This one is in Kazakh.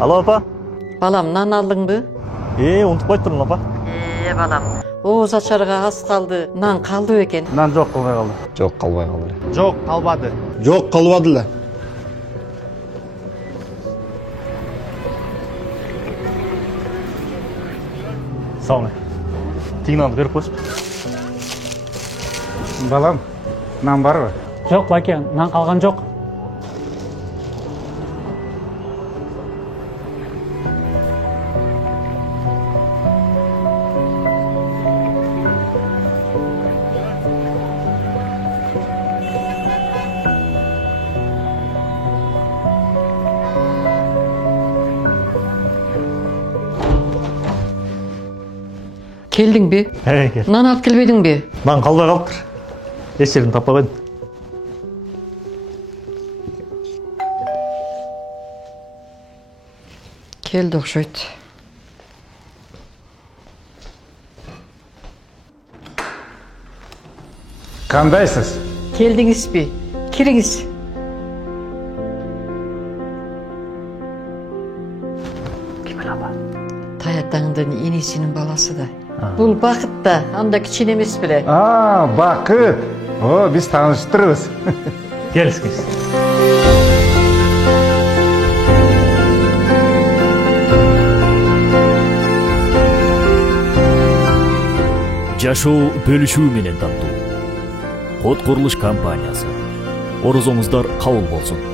Alo apa? Balam, nan aldыңбы? Унутуп коюптурмун апа. Балам. Ооза чарга аз калды. Нан калды экен. Нан жок, калбай калды. Жок, калбай калды. Жок, калбады. Жок, калбады эле. Сау ма? Тиңнанды берип коюшпу. Балам, нан барбы? Жоқ, баке, нан қалған жоқ. Келдиңби? Кел. Нан алып келбедиңби? Нан калбай калыптыр. Эч жерин таппай койдум. Келди окшойт. Кандайсыз? Келдиңизби? Кириңиз. Таятаңдын инисинин баласы да. Бул бакыт да, анда кичине эмес беле. Бакыт. Биз таанышып Келиңиз. Жашоо бөлүшүү менен тартуу. Код курулуш компаниясы. Орозоңуздар кабыл болсун.